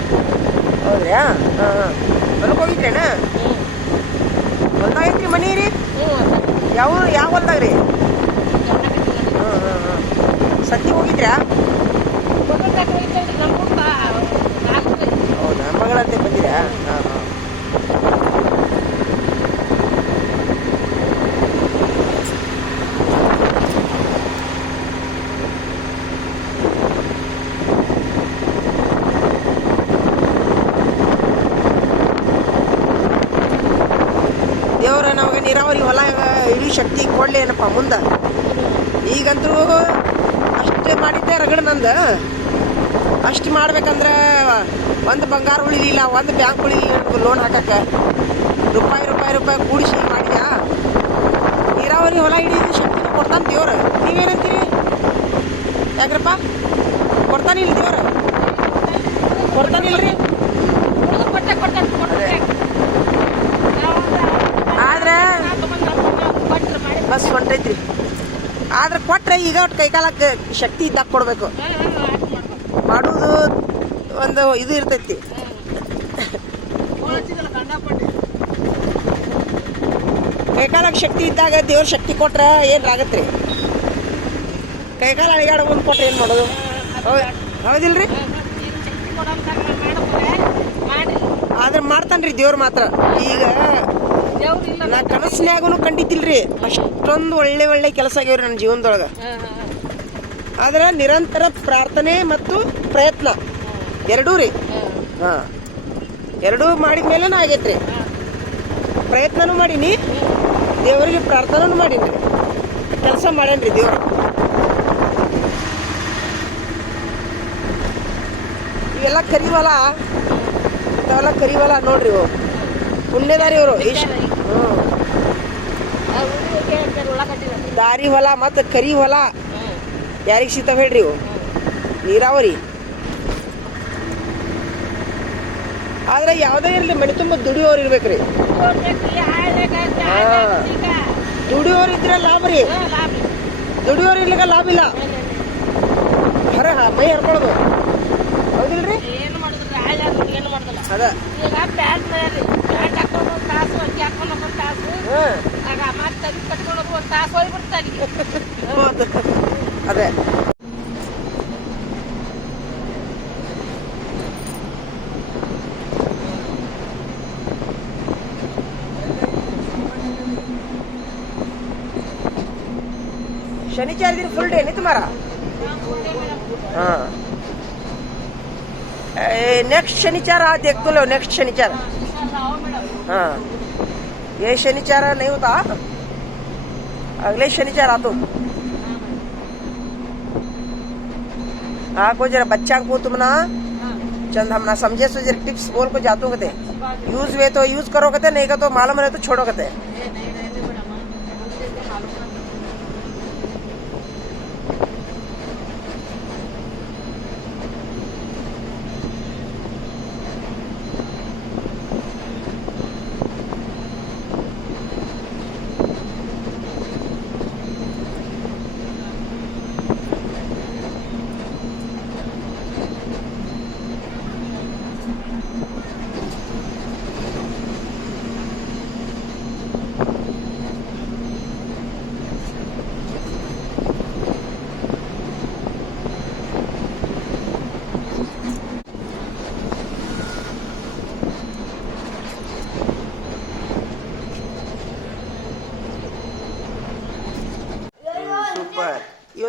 ಹೋಗಿದ್ರಿ ಹಾಂ ಹಾಂ. ಹೊಲಕ್ಕೆ ಹೋಗಿದ್ರೇನ? ಹೊಲ್ದಾಗ ಐತ್ರಿ ಮನಿ ರೀ ಯಾವ ಯಾವ ಹೊಲ್ದಾಗ ರೀ? ಹಾಂ ಹಾಂ ಹೌದಾ? ಮಗಳಂತೆ ಬಂದಿರಾ? ಹಾಂ ಹಾಂ ದೇವ್ರ ನೀರಾವರಿ ಹೊಲ ಇಡೀ ಶಕ್ತಿ ಕೊಡ್ಲಿ ಏನಪ್ಪ ಮುಂದೆ? ಈಗಂತೂ ಅಷ್ಟೇ ಮಾಡಿದ್ದೆ ರಗಡ ನಂದು. ಅಷ್ಟು ಮಾಡ್ಬೇಕಂದ್ರೆ ಒಂದು ಬಂಗಾರ ಉಳಿಲಿಲ್ಲ ಒಂದು ಬ್ಯಾಂಕ್ ಉಳಿಲಿಲ್ಲ ಲೋನ್ ಹಾಕಕ್ಕೆ. ರೂಪಾಯಿ ರೂಪಾಯಿ ರೂಪಾಯಿ ಕೂಡಿಸಿ ಮಾಡಿದ್ಯಾ? ನೀರಾವರಿ ಹೊಲ ಹಿಡಿದು ಶಕ್ತಿ ಕೊಡ್ತಾನೆ ದೇವ್ರು. ನೀವೇನಂತೀವಿ ಯಾಕ್ರಪ್ಪ? ಕೊಡ್ತಾನಿಲ್ಲ ದೇವ್ರು? ಕೊಡ್ತಾನಿಲ್ರಿ? ಆದ್ರೆ ಬಸ್ ಹೊಂಟೈತ್ರಿ. ಆದ್ರೆ ಕೊಟ್ರೆ ಈಗ ಒಟ್ಟು ಕೈಕಾಲಕ್ಕೆ ಶಕ್ತಿ ಇದ್ದಾಗ ಕೊಡ್ಬೇಕು. ಮಾಡುವುದು ಒಂದು ಇದು ಇರ್ತೈತಿ. ಕೈಕಾಲಕ್ಕೆ ಶಕ್ತಿ ಇದ್ದಾಗ ದೇವ್ರ ಶಕ್ತಿ ಕೊಟ್ರೆ ಏನ್ ಆಗತ್ರಿ ಕೈಕಾಲ ಅಡಿಗಾಡ ಮುಂದೆ ಕೊಟ್ರೆ ಏನ್ ಮಾಡೋದು? ಹೌದ್- ಹೌದಿಲ್ರಿ? ಆದ್ರೆ ಮಾಡ್ತಾನ್ರಿ ದೇವ್ರು ಮಾತ್ರ. ಈಗ ನಾ ಕನಸಿನಾಗೂ ಕಂಡಿದ್ದಿಲ್ರಿ. ಅಷ್ಟೊಂದು ಒಳ್ಳೆ ಒಳ್ಳೆ ಕೆಲಸ ಆಗ್ಯಾವ್ರಿ ನನ್ನ ಜೀವನದೊಳಗ. ಆದ್ರೆ ನಿರಂತರ ಪ್ರಾರ್ಥನೆ ಮತ್ತು ಪ್ರಯತ್ನ. ಎರಡೂ ರೀ. ಹಾ. ಎರಡೂ ಮಾಡಿದ ಮೇಲೆ ಆಗೈತ್ರಿ. ಪ್ರಯತ್ನನೂ ಮಾಡೀನಿ. ದೇವರಿಗೆ ಪ್ರಾರ್ಥನೂ ಮಾಡೀನಿ. ಕೆಲಸ ಮಾಡೇನ್ರಿ ದೇವ್ರು. ಇವೆಲ್ಲ ಕರಿವಲ್ಲ ಇಂಥವೆಲ್ಲ ಕರಿವಲ್ಲ ನೋಡ್ರಿ ಪುಣ್ಯದಾರಿ ಪುಣ್ಯದಾರಿ ಇವರು. ದಾರಿ ಹೊಲ ಮತ್ತು ಕರಿ ಹೊಲ. ಯಾರಿಗೆ ಸಿಗ್ತಾವ ಹೇಳ್ರಿ ಇವು? ನೀರಾವರಿ. ಆದ್ರೆ ಯಾವುದೇ ಇರಲಿ ಮನೆ ತುಂಬ ದುಡಿಯೋರು ಇರ್ಬೇಕ್ರಿ. ದುಡಿಯೋರು ಇದ್ರೆ ಲಾಭ ರೀ. ದುಡಿಯೋರು ಇರ್ಲಿಕ್ಕೆ ಲಾಭ ಇಲ್ಲ. ಹರ ಮೈ ಹರ್ಕೊಳ್ಳೋದು ಹೌದಿಲ್ರಿ? ಅದ. చేస్తాను ఒక తాసు అమ్మ తగ్గి కట్టుకుని ఒక తాసు అయిపోతుంది అదే शनिचार दिन फुल डे नहीं तुम्हारा हाँ नेक्स्ट शनिचार आज देख तो लो नेक्स्ट शनिचार हाँ ये शनिचार नहीं होता। अगले शनिचार आ तो। हाँ को जरा बच्चा को तुम ना चंद हम ना समझे, सो जरा टिप्स बोल को जातो कहते यूज़ वे तो यूज़ करो कहते नहीं का तो मालूम रहे तो छोड़ो कहते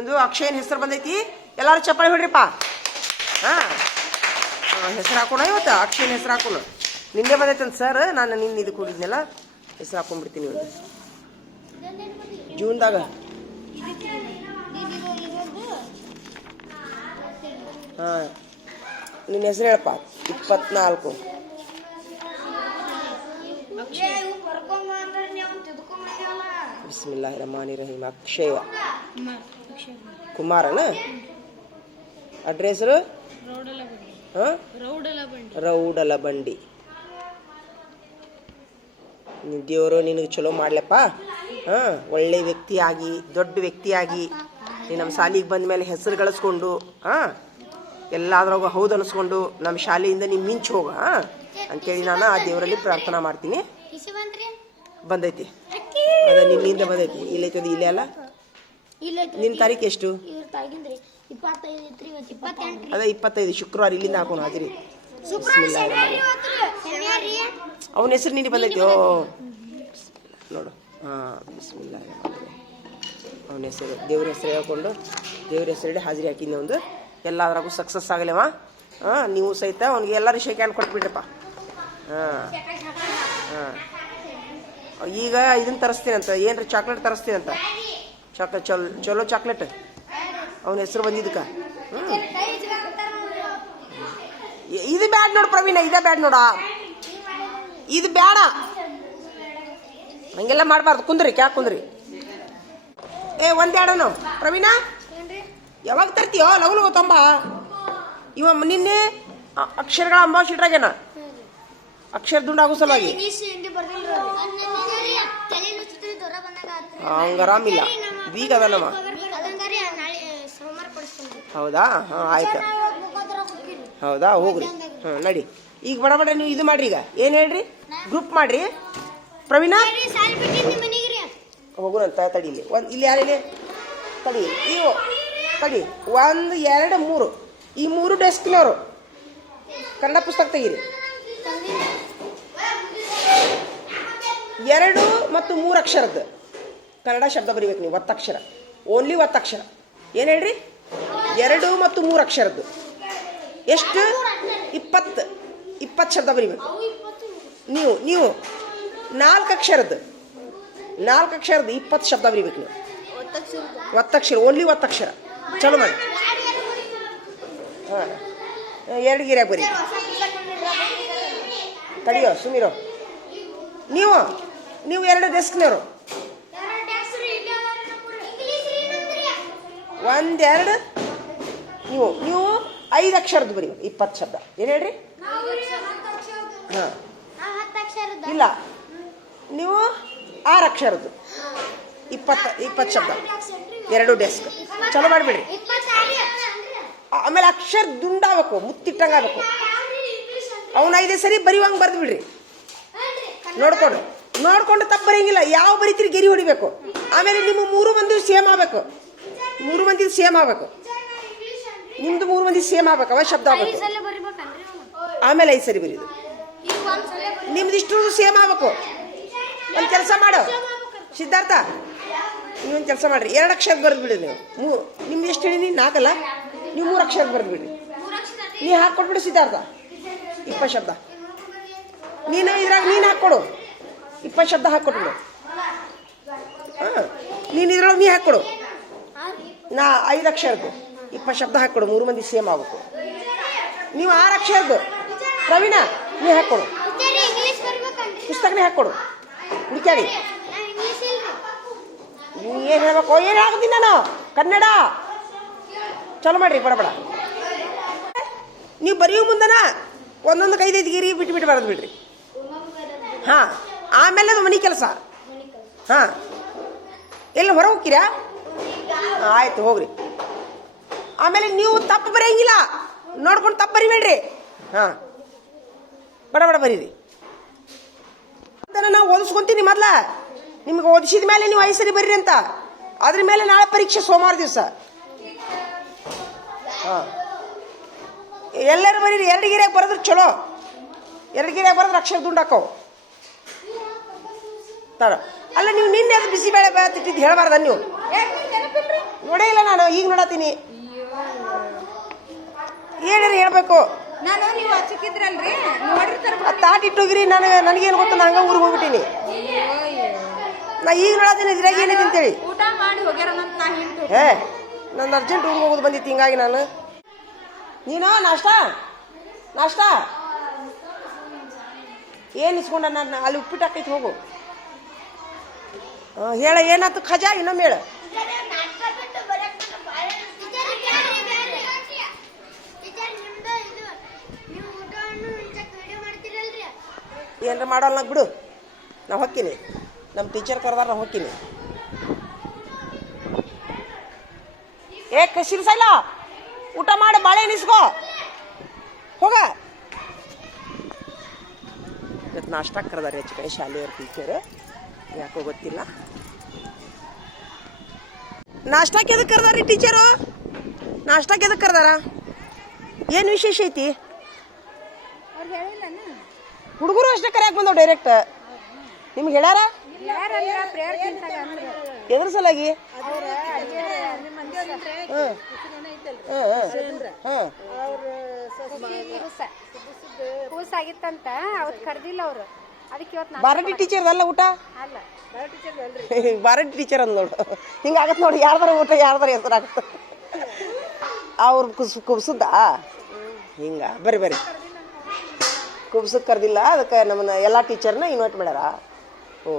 ಈ ಅಕ್ಷಯನ ಹೆಸರು ಬಂದೈತಿ? ಎಲ್ಲಾರು ಚಪ್ಪಾಳೆ ಹೊಡ್ರಿಪ್ಪ. ಹಾ. ಹೆಸರು ಹಾಕೋಣ ಇವತ್ತು. ಅಕ್ಷಯನ್ ಹೆಸರು ಹಾಕೋಣ. ನಿನ್ನೆ ಬಂದೈತಂತ ಸರ್ ನಾನು ನಿನ್ನ ಇದು ಕೊಡಿದ್ನಲ್ಲ ಹೆಸರು ಹಾಕೊಂಡ್ಬಿಡ್ತೀನಿ ಇವತ್ತು. ಜೂನ್ದಾಗ. ಹಾಂ. ನಿನ್ನ ಹೆಸರು ಹೇಳಪ್ಪ. ಇಪ್ಪತ್ನಾಲ್ಕು. ಬಿಸ್ಮಿಲ್ಲಾಹಿ ರಮಾನಿ ರಹೀಮ್ ಅಕ್ಷಯ. ಕುಮಾರನ? ಅಡ್ರೆಸ್ ರೌಡಲ ಬಂಡಿ ದೇವರು ನಿನಗೆ ಚಲೋ ಮಾಡ್ಲಪ್ಪ? ಹಾಂ? ಒಳ್ಳೆ ವ್ಯಕ್ತಿಯಾಗಿ, ದೊಡ್ಡ ವ್ಯಕ್ತಿಯಾಗಿ ನೀನು ನಮ್ಮ ಶಾಲೆಗೆ ಬಂದ ಮೇಲೆ ಹೆಸರು ಗಳಿಸ್ಕೊಂಡು, ಹಾಂ? ಎಲ್ಲಾದ್ರಾಗ ಹೌದು ಅನಿಸ್ಕೊಂಡು ನಮ್ಮ ಶಾಲೆಯಿಂದ ನೀನು ಮಿಂಚು ಹೋಗ, ಹಾಂ? ಅಂತೇಳಿ ನಾನು ಆ ದೇವರಲ್ಲಿ ಪ್ರಾರ್ಥನಾ ಮಾಡ್ತೀನಿ. ಬಂದೈತಿ. ಅದ ನಿನ್ನಿಂದ ಬಂದೈತಿ. ಇಲ್ಲೈತದ ಇಲ್ಲೇ ಅಲ್ಲ? ನಿನ್ನ ತಾರೀಕು ಎಷ್ಟು? ಇವ್ರ ತಾಗಿಂದ್ರಿ ಇಪ್ಪತ್ತೈದು ಐತ್ರಿ ಇವತ್ತು ಇಪ್ಪತ್ತೆಂಟು. ಅದ ಇಪ್ಪತ್ತೈದು ಶುಕ್ರವಾರ ಇಲ್ಲಿಂದ ಹಾಕೋಣ ಹಾಜಿರಿ. ಅವನ ಹೆಸರು ನೀನು ಬಂದೈತಿ. ಓ. ನೋಡು. ಹಾಂ ಬಿಸ್ಮಿಲ್ಲ ಅವನ ಹೆಸರು ದೇವ್ರ ಹೆಸರು ಹೇಳ್ಕೊಂಡು ದೇವ್ರ ಹೆಸರು ಹಾಜರಿ ಹಾಕಿದ್ದೆ ಒಂದು ಎಲ್ಲದ್ರಾಗೂ ಸಕ್ಸಸ್ ಆಗಲೇವ? ಹಾಂ ನೀವು ಸಹಿತ ಅವ್ನಿಗೆ ಎಲ್ಲರೂ ಶೇಕ್ ಹ್ಯಾಂಡ್ ಕೊಟ್ಬಿಡ್ರಪ್ಪ ಹಾಂ. ಹಾಂ. ಈಗ ಇದನ್ನ ತರಿಸ್ತೀನಂತ ಏನ್ರಿ ಚಾಕ್ಲೇಟ್ ತರಿಸ್ತೀನಂತ? ಚಾಕ್ಲೇಟ್ ಚಲೋ ಚಲೋ ಚಾಕ್ಲೇಟ್ ಅವನ ಹೆಸರು ಬಂದಿದ್ದಕ್ಕ. ಇದು ಬ್ಯಾಡ್ ನೋಡು ಪ್ರವೀಣ, ಇದೇ ಬ್ಯಾಡ್ ನೋಡ. ಇದು ಬೇಡ ಹಂಗೆಲ್ಲ ಮಾಡಬಾರ್ದು. ಕುಂದ್ರಿ ಕ್ಯಾ ಕುಂದ್ರಿ. ಏ ಒಂದೆರಡು ನಾವು ಪ್ರವೀಣ? ಯಾವಾಗ ತರ್ತೀಯೋ? Love love ತಂಬ. ಇವ ನಿನ್ನೆ ಅಕ್ಷರಗಳ ಅಂಬಾ ಶಿಟ್ರಾಗೇನ? ಅಕ್ಷರ ದುಂಡು ಆಗೋ ಸಲುವಾಗಿ. ಇಂಗ್ಲಿಷ್ ಹಿಂದಿ ಅದನವ ಹೌದಾ? ಹಾಂ, ಆಯ್ತು. ಹೌದಾ? ಹೋಗ್ರಿ. ಹಾಂ, ನಡಿ. ಈಗ ಬಡ ಬಡ ನೀವು ಇದು ಮಾಡ್ರಿ ಈಗ. ಏನು ಹೇಳ್ರಿ? ಗ್ರೂಪ್ ಮಾಡ್ರಿ. ಪ್ರವೀಣ? ಹೋಗುಣಂತ ತಡಿ ಇಲ್ಲಿ. ಒಂದು, ಇಲ್ಲಿ ಯಾರಿಲ್ಲಿ ತಡಿ, ಇವು. ತಡಿ. ಒಂದು, ಎರಡು, ಮೂರು. ಈ ಮೂರು ಡೆಸ್ಕ್ನವರು ಕನ್ನಡ ಪುಸ್ತಕ ತೆಗೀರಿ. ಎರಡು ಮತ್ತು ಮೂರು ಅಕ್ಷರದ್ದು. ಕನ್ನಡ ಶಬ್ದ ಬರಿಬೇಕು ನೀವು, ಒತ್ತಕ್ಷರ. ಓನ್ಲಿ ಒತ್ತಕ್ಷರ. ಏನು ಹೇಳ್ರಿ? ಎರಡು ಮತ್ತು ಮೂರು ಅಕ್ಷರದ್ದು. ಎಷ್ಟು? ಇಪ್ಪತ್ತು. ಇಪ್ಪತ್ತು ಶಬ್ದ ಬರಿಬೇಕು. ನೀವು ನೀವು. ನಾಲ್ಕು ಅಕ್ಷರದ್ದು. ನಾಲ್ಕು ಅಕ್ಷರದ್ದು ಇಪ್ಪತ್ತು ಶಬ್ದ ಬರಿಬೇಕು ನೀವು. ಒತ್ತಕ್ಷರ ಓನ್ಲಿ ಒತ್ತಕ್ಷರ. ಚಲೋ ಮಾಡಿ. ಹಾಂ. ಎರಡು ಗಿರ್ಯಾಗ ಬರೀ. ತಡಿಯೋ ಸುಮೀರೋ ನೀವು ನೀವು ಎರಡು ಡೆಸ್ಕ್ನವರು ಒಂದೆರಡು? ನೀವು ನೀವು ಐದು ಅಕ್ಷರದ್ದು ಬರೀ, ಇಪ್ಪತ್ತು ಶಬ್ದ. ಏನು ಹೇಳ್ರಿ? ಹಾಂ. ಇಲ್ಲ. ನೀವು ಆರು ಅಕ್ಷರದ್ದು. ಇಪ್ಪತ್ತು ಇಪ್ಪತ್ತು ಶಬ್ದ. ಎರಡು ಡೆಸ್ಕ್ ಚಲೋ ಮಾಡಿಬಿಡ್ರಿ. ಆಮೇಲೆ ಅಕ್ಷರ ದುಂಡಾಗಬೇಕು ಮುತ್ತಿಟ್ಟಂಗೆ ಆಗಬೇಕು ಅವನ ಐದೇ ಸರಿ ಬರೀವಂಗೆ ಬರ್ದು ಬಿಡ್ರಿ ನೋಡ್ಕೊಂಡು. ನೋಡ್ಕೊಂಡು ತಪ್ಪು ಬರೀಂಗಿಲ್ಲ ಯಾವ ಬರೀತೀರಿ ಗೆರಿ ಹೊಡಿಬೇಕು. ಆಮೇಲೆ ನಿಮ್ಮ ಮೂರು ಮಂದಿ ಸೇಮ್ ಆಗಬೇಕು. ಮೂರು ಮಂದಿ ಸೇಮ್ ಆಗ್ಬೇಕು. ನಿಮ್ದು ಮೂರು ಮಂದಿ ಸೇಮ್ ಆಗ್ಬೇಕು ಅವ ಶಬ್ದ ಆಗ್ಬೇಕು. ಆಮೇಲೆ ಐದು ಸರಿ ಬರೀದು. ನಿಮ್ದು ಇಷ್ಟು ಸೇಮ್ ಆಗ್ಬೇಕು. ಒಂದು ಕೆಲಸ ಮಾಡು. ಸಿದ್ಧಾರ್ಥ, ನೀವೊಂದು ಕೆಲಸ ಮಾಡ್ರಿ. ಎರಡು ಅಕ್ಷರ ಬರೆದು ಬಿಡಿ ನೀವು. ಮೂ, ನಿಮ್ದು ಎಷ್ಟು ಹೇಳಿ ನಾಲ್ಕಲ್ಲ? ನೀವು ಮೂರು ಅಕ್ಷರ ಬರೆದು ಬಿಡಿ ನೀ ಹಾಕ್ಕೊಟ್ಬಿಡು ಸಿದ್ಧಾರ್ಥ. ಇಪ್ಪತ್ತು ಶಬ್ದ. ನೀನು ಇದ್ರಾಗ ನೀನು ಹಾಕ್ಕೊಡು ಇಪ್ಪತ್ತು ಶಬ್ದ ಹಾಕ್ಕೊಟ್ಬಿಡು ಹಾಂ, ನೀನು ಇದ್ರೊಳಗೆ ನೀ ಹಾಕ್ಕೊಡು ನಾ ಐದು ಅಕ್ಷರದ್ದು ಇಪ್ಪತ್ತು ಶಬ್ದ ಹಾಕ್ಕೊಡು, ಮೂರು ಮಂದಿ ಸೇಮ್ ಆಗ್ಬೇಕು. ನೀವು ಆರು ಅಕ್ಷರದ್ದು ಪ್ರವೀಣ ನೀವು ಬರ್ಬೇಕನ್ರಿ ಪುಸ್ತಕನೇ ಹಾಕ್ಕೊಡು. ಹುಡುಕ್ಯಾಡಿ ಏನು ಹೇಳ್ಬೇಕು? ಏನು ಹಾಕ್ತೀನಿ ನಾನು? ಕನ್ನಡ? ಚಲೋ ಮಾಡ್ರಿ ಬಡಬಡ ಬಡ. ನೀವು ಬರೆಯೋ ಮುಂದನ ಒಂದೊಂದು ಕೈದೈದು ಗಿರಿ ಬಿಟ್ಟು ಬಿಟ್ಟು ಬರೋದು ಬಿಡ್ರಿ. ಹಾಂ, ಆಮೇಲೆ ಅದು ಮನೆ ಕೆಲಸ. ಹಾಂ. ಎಲ್ಲಿ ಹೊರ ಹೋಗ್ತೀರಾ? ಆಯ್ತು, ಹೋಗ್ರಿ. ಆಮೇಲೆ ನೀವು ತಪ್ಪು ಬರೆಯಂಗಿಲ್ಲ. ನೋಡ್ಕೊಂಡು ತಪ್ಪು ಬರಿಬೇಡ್ರಿ. ಹಾಂ. ಬಡ ಬಡ, ಬರೀರಿ. ನಾವು ಓದಿಸ್ಕೊಂತೀನಿ ಮೊದ್ಲ. ನಿಮ್ಗೆ ಓದಿಸಿದ ಮೇಲೆ ನೀವು ಐದು ಸರಿ ಬರ್ರಿ ಅಂತ. ಅದ್ರ ಮೇಲೆ ನಾಳೆ ಪರೀಕ್ಷೆ ಸೋಮವಾರ ದಿವಸ. ಹಾಂ. ಎಲ್ಲರೂ ಬರೀರಿ. ಎರಡು ಗಿರಿಯಾಗ ಬರೆದ್ರೆ ಚಲೋ. ಎರಡು ಗಿರಿಯಾಗ ಬರೆದ್ರೆ ಅಕ್ಷರ ದುಂಡಾಕವು ತಡ. ಅಲ್ಲ, ನೀವು ನಿನ್ನೆ ಅದು ಬಿಸಿಬೇಳೆ ಬೇಳೆ ತಿಟ್ಟಿದ್ದು ಹೇಳಬಾರ್ದ ನೀವು? ನೋಡೇ ಇಲ್ಲ ನಾನು ಈಗ ನೋಡತ್ತೀನಿ. ಹೇಳಿರಿ ಹೇಳ್ಬೇಕು? ನಾನು ನೀವು ಹಚ್ಚಿದ್ರಲ್ರಿ ನೋಡಿರ್ತಾರ ಆ ತಾಟ್ ಇಟ್ಟೋಗಿರಿ ನನಗೆ ನನಗೇನು ಗೊತ್ತ ನಾ ಹಂಗೆ ಊರಿಗೆ ಹೋಗ್ಬಿಟ್ಟಿನಿ. ನಾ ಈಗ ನೋಡತೀನಿ ಇದ್ರಾಗ ಏನಿದೆ ಅಂತೇಳಿ. ಊಟ ಮಾಡಿ ಹೋಗ್ಯಾರನಂತ ನಾ ಹಿಂಟು ಏ ನನ್ನ ಅರ್ಜೆಂಟ್ ಊರಿಗೆ ಹೋಗೋದು ಬಂದಿತ್ತು ಹಿಂಗಾಗಿ ನಾನು. ನೀನು ನಾಷ್ಟ? ನಾಷ್ಟ? ಏನು ಇಸ್ಕೊಂಡ ನಾನು ಅಲ್ಲಿ ಉಪ್ಪಿಟ್ಟು ಹಾಕೈತಿ ಹೋಗು. ಹೇಳ ಏನಾಯ್ತು ಖಜಾ ಇನ್ನೊಮ್ಮೆ ಹೇಳ. ಏನಾರ ಮಾಡೋಲ್ಲ ಬಿಡು. ನಾ ಹೊಕ್ಕಿನಿ. ನಮ್ಮ ಟೀಚರ್ ಕರೆದಾರ ನಾ ಹೊಕ್ಕಿನಿ. ಏ ಕಶಿರ್ ಸೈಲ, ಊಟ ಮಾಡಿ, ಬಾಳೆ ಎನಿಸ್ಕೋ ಹೋಗ. ಇವತ್ತು ನಾಷ್ಟ ಕರೆದಾರೆ ಹೆಚ್ಚು ಕಡೆ ಶಾಲೆಯವ್ರ ಟೀಚರ್ ಯಾಕೋ ಗೊತ್ತಿಲ್ಲ. ನಾಷ್ಟಕ್ಕೆ ಎದಕ್ಕೆ ಕರೆದಾರಿ ಟೀಚರು ನಾಷ್ಟಕ್ಕೆ ಎದಕ್ಕೆ ಕರೆದಾರ? ಏನು ವಿಶೇಷ ಐತಿ? ಹುಡುಗರು ಅಷ್ಟೇ ಕರೆಯಕ್ ಬಂದವು ಡೈರೆಕ್ಟ್ ನಿಮ್ಗೆ ಹೇಳ್ಯಾರ? ಎದ್ರ ಸಲಾಗಿ ಅವ್ರ ಅಡಿಗೆ ನಿಮ್ಮ ಮಂದಿ ಹ್ಮ್. ಹಾಂ ಕೂಸ್ ಆಗಿತ್ತಂತ ಅವತ್ತು ಕರ್ದಿಲ್ಲ ಅವ್ರು ಟೀಚರ್ ಅಲ್ಲ ಊಟ ಬಾರಟಿ ಟೀಚರ್ ಅಂದ್ ನೋಡು ಹಿಂಗಾಗತ್ತೆ ನೋಡಿ ಯಾರ್ದಾರ ಊಟ ಯಾರ್ದಾರ ಹೆಸರಾಗತ್ತೆ ಅವ್ರು ಕುಸ್ ಕುಬ್ಸದ್ದ ಹಿಂಗ, ಬರ್ರಿ ಬರ್ರಿ. ಕುಬ್ಸಕ್ಕೆ ಕರೆದಿಲ್ಲ ಅದಕ್ಕೆ ನಮ್ಮನ್ನ ಎಲ್ಲ ಟೀಚರ್ನ ಇನ್ವೈಟ್ ಮಾಡ್ಯಾರ. ಓ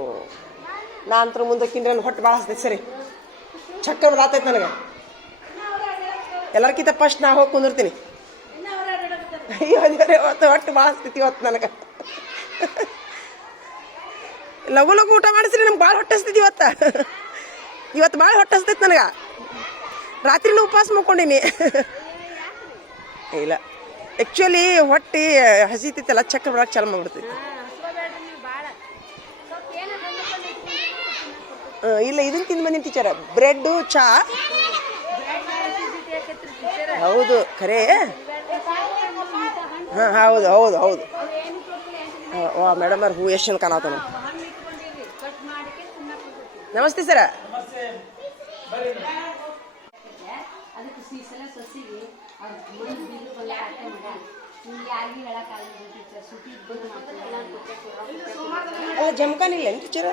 ನಾ ಅಂತರ ಮುಂದಕ್ಕಿಂದ್ರೆ ನನ್ನ ಹೊಟ್ಟೆ ಭಾಳ ಹಸ್ತೈತೆ ಸರಿ. ಚಕ್ಕರ್ ಬದಾತೈತೆ ನನಗೆ. ಎಲ್ಲರ್ಕಿಂತ ಫಸ್ಟ್ ನಾ ಹೋಗಿ ಕುಂದಿರ್ತೀನಿ. ಅಯ್ಯೋ ಇವತ್ತು ಹೊಟ್ಟೆ ಭಾಳ ಹಸ್ತೈತಿ ಇವತ್ತು ನನಗೆ. ಲಘು ಲಘು ಊಟ ಮಾಡಿಸ್ರಿ, ನಮ್ಗೆ ಭಾಳ ಹೊಟ್ಟೆ ಹಸ್ತೈತಿ ಇವತ್ತು. ಇವತ್ತು ಭಾಳ ಹೊಟ್ಟೆ ಹಸ್ತೈತೆ ನನಗೆ. ರಾತ್ರಿನೂ ಉಪವಾಸ ಮುಕ್ಕೊಂಡಿನಿ ಇಲ್ಲ. ಆ್ಯಕ್ಚುಲಿ ಹೊಟ್ಟೆ ಹಸಿತೈತಲ್ಲ ಚಕ್ರ ಬರೋಕೆ ಚಾಲು ಮಾಡ್ಬಿಡ್ತೈತಿ. ಇಲ್ಲ ಇದನ್ನ ತಿಂದು ಬಂದಿನಿ ಟೀಚರ್ ಬ್ರೆಡ್ಡು ಚಾ. ಹೌದು ಖರೆ. ಹಾಂ ಹೌದು ಹೌದು ಹೌದು. ವಾ ಮೇಡಮ್ ಅವ್ರ ಹೂ ಎಷ್ಟು ಚಂದ ನಮಸ್ತೆ ಸರ ಅದಕ್ಕೆ ಆಟ ಮಾಡ ನಿಮ್ಗೆ ಯಾರಿಗೂ ಹೇಳಕ್ಕಾಗಲ್ಲ ಟೀಚರ್ ಸುಟಿ ಬಂದು ಅಲ್ಲ ಜಮ್ಕಾನಿಲ್ಲ ಟೀಚರ್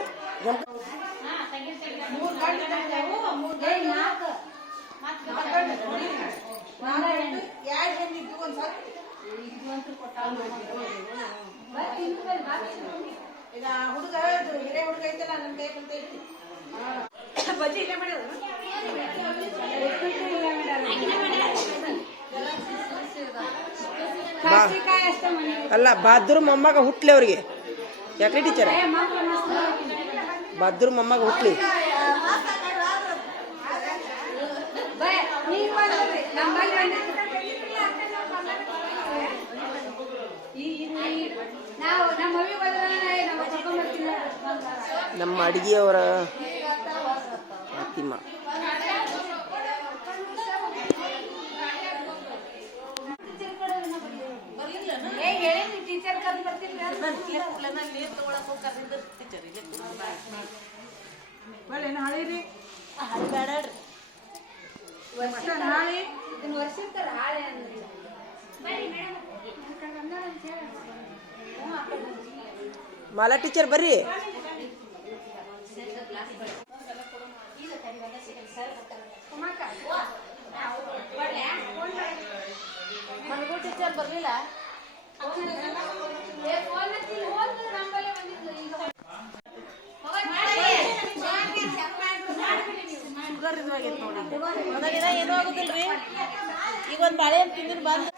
ಐತಲ್ಲ ನನ್ನ ಕೈ ಮೊಮ್ಮಗ ಹುಟ್ಲಿ ಇಲ್ಲ ಯಾಕ್ರಿ ಟೀಚರ್ ಬಾದ್ರು ಮೊಮ್ಮಗ ಹುಟ್ಲಿ ಅವ್ರಿಗೆ. ಯಾಕ್ರಿ ಟೀಚರ್ ಬಾದ್ರು ನಾವು ಹುಟ್ಲಿ. ನಮ್ಮ ಅಡಿಗೆಯವರ ಫಾತಿಮಾ ಏ ಹೇಳಿ ಟೀಚರ್ ಕರ್ದು ಬರ್ತೀನಿ ಇದನ್ನ ವರ್ಷಕ್ಕೆ ಹಾಳೆ ಅಂದ್ರೆ ಮಾಲಾ ಟೀಚರ್ ಬರ್ರಿ ಮನಗೂ ಟೀಚರ್ ಬರ್ಲಿಲ್ಲ ಈಗ ಒಂದ್ ಬಾಳೆಹಣ್ಣು ತಿಂದಿನ ಬಂದ್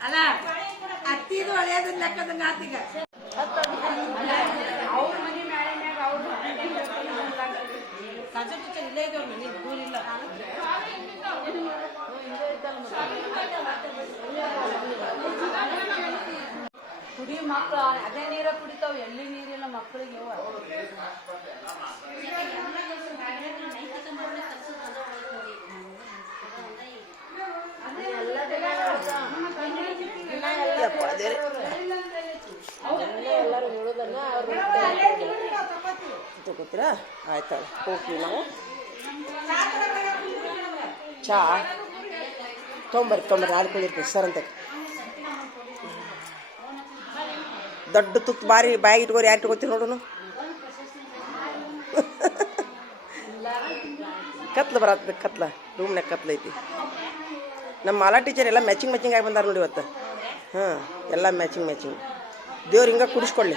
ಅಲ್ಲ ಅತ್ತಿದು ಒಳ್ಳೆಯದನ್ನ ಲೆಕ್ಕದಂಗ ಆತೀಗ ಅವ್ರ ಮನೆ ಮ್ಯಾಳೆ ಮ್ಯಾಗ ಅವ್ರು ಸಂಜೆ ಟೀಚರ್ ಇಲ್ಲೇ ಇದ್ದೇವ್ ಮನೆ ದೂರ ಇಲ್ಲ. ಕುಡಿ ಮಕ್ಕಳು ಅದೇ ನೀರ ಕುಡಿತಾವ ಎಲ್ಲಿ ನೀರಿಲ್ಲ ಮಕ್ಕಳಿಗೆ ಯವ್ವ. ಎಲ್ಲರೂ ಹೇಳೋದನ್ನ ಅವ್ರು ತಗೋತೀರಾ ಆಯ್ತು. ಹೋಗ್ತೀವಿ ನಾವು. ಚಾ. ತೊಂಬರ್ರಿ ತೊಂಬರ್ರಿ ಆಡ್ಕೊಂಡಿರ್ತೀವಿ ಸರ್ ಅಂತ ದೊಡ್ಡ ತುತ್ತು ಬಾರಿ ಬಾಯಿ ಇಟ್ಕೋರಿ, ಯಾರು ಇಟ್ಕೋತೀರಿ ನೋಡೋನು? ಕತ್ಲು ಬರತ್ತೆ ಕತ್ಲ. ರೂಮ್ನಾಗ ಕತ್ಲೈತಿ ನಮ್ಮ ಮಾಲಾ ಟೀಚರ್ ಎಲ್ಲ ಮ್ಯಾಚಿಂಗ್ ಮ್ಯಾಚಿಂಗ್ ಆಗಿ ಬಂದಾರ ನೋಡಿ ಇವತ್ತು. ಹಾಂ ಎಲ್ಲ ಮ್ಯಾಚಿಂಗ್ ಮ್ಯಾಚಿಂಗ್ ದೇವ್ರು ಹಿಂಗೆ ಕುಡಿಸ್ಕೊಳ್ಳಿ.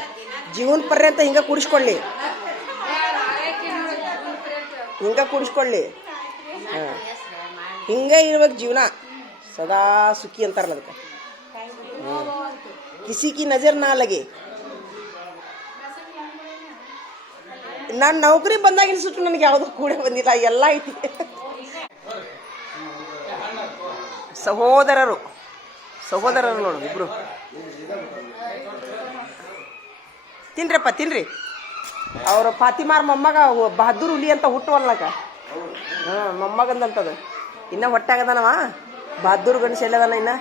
ಜೀವನ ಪರ್ಯಂತ ಹಿಂಗೆ ಕುಡಿಸ್ಕೊಳ್ಳಿ. ಹಿಂಗೆ ಕುಡಿಸ್ಕೊಳ್ಳಿ. ಹಾಂ. ಹಿಂಗೆ ಇರ್ಬೇಕು ಜೀವನ. ಸದಾ ಸುಖಿ ಅಂತಾರಲ್ಲ ಅದಕ್ಕೆ. ಕಿಸಿ ಕಿ ನಜರ್ ನಾ ಲಗೆ. ನಾನು ನೌಕರಿ ಬಂದಾಗಿನ ಸುಟ್ಟು ನನಗೆ ಯಾವುದೂ ಕೂಡ ಬಂದಿಲ್ಲ, ಎಲ್ಲ ಐತಿ. ಸಹೋದರರು. ಸಹೋದರರು ನೋಡಿ ಇಬ್ರು. ತಿನ್ರಪ್ಪ, ತಿನ್ರಿ. ಅವರು ಫಾತಿಮಾರ್ ಮೊಮ್ಮಗ ಬಹದ್ದೂರ್ ಹುಲಿ ಅಂತ ಹುಟ್ಟುವಲ್ಲಕ ಹಾಂ, ಮೊಮ್ಮಗಂದಂತದ. ಇನ್ನ ಹೊಟ್ಟಾಗದನವ ಬಹದ್ದೂರ್ ಗಣೇಶ ಎಲ್ಲದನ ಇನ್ನ?